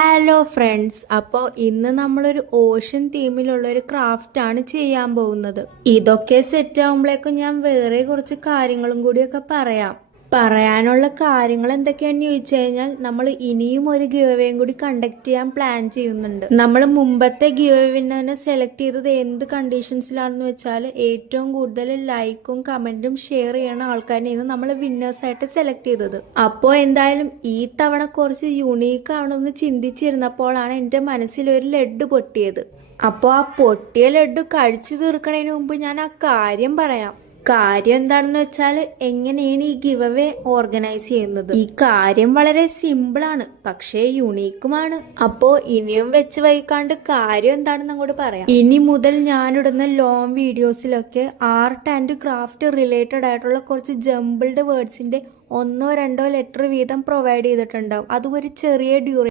Hello friends, അപ്പോൾ ഇന്ന് നമ്മളൊരു ഓഷ്യൻ തീമിലുള്ള ഒരു ക്രാഫ്റ്റ് ആണ് ചെയ്യാൻ പോകുന്നത്. ഇതൊക്കെ സെറ്റ് ആകുമ്പോഴേക്കും ഞാൻ വേറെ കുറച്ച് കാര്യങ്ങളും കൂടിയൊക്കെ പറയാനുള്ള കാര്യങ്ങൾ എന്തൊക്കെയാണെന്ന് ചോദിച്ചു കഴിഞ്ഞാൽ, നമ്മൾ ഇനിയും ഒരു ഗിവ് കൂടി കണ്ടക്ട് ചെയ്യാൻ പ്ലാൻ ചെയ്യുന്നുണ്ട്. നമ്മൾ മുമ്പത്തെ ഗിവ് വിന്നറിനെ സെലക്ട് ചെയ്തത് എന്ത് കണ്ടീഷൻസിലാണെന്ന് വെച്ചാൽ, ഏറ്റവും കൂടുതൽ ലൈക്കും കമന്റും ഷെയർ ചെയ്യണ ആൾക്കാരെയാണ് നമ്മൾ വിന്നേഴ്സായിട്ട് സെലക്ട് ചെയ്തത്. അപ്പോൾ എന്തായാലും ഈ തവണ കുറച്ച് യുണീക്ക് ആവണമെന്ന് ചിന്തിച്ചിരുന്നപ്പോഴാണ് എൻ്റെ മനസ്സിൽ ഒരു ലഡ്ഡു പൊട്ടിയത്. അപ്പോൾ ആ പൊട്ടിയ ലഡ്ഡു കഴിച്ചു തീർക്കണതിന് മുമ്പ് ഞാൻ ആ കാര്യം എന്താണെന്ന് വെച്ചാൽ, എങ്ങനെയാണ് ഈ ഗിവ് അവേ ഓർഗനൈസ് ചെയ്യുന്നത്. ഈ കാര്യം വളരെ സിമ്പിളാണ്, പക്ഷേ യുണീക്കുമാണ്. അപ്പോൾ ഇനിയും വെച്ച് വൈകാണ്ട് കാര്യം എന്താണെന്ന് അങ്ങോട്ട് പറയാം. ഇനി മുതൽ ഞാനിടുന്ന ലോങ് വീഡിയോസിലൊക്കെ ആർട്ട് ആൻഡ് ക്രാഫ്റ്റ് റിലേറ്റഡ് ആയിട്ടുള്ള കുറച്ച് ജംബിൾഡ് വേർഡ്സിന്റെ 1-2 ലെറ്റർ വീതം പ്രൊവൈഡ് ചെയ്തിട്ടുണ്ടാവും. അതും ഒരു ചെറിയ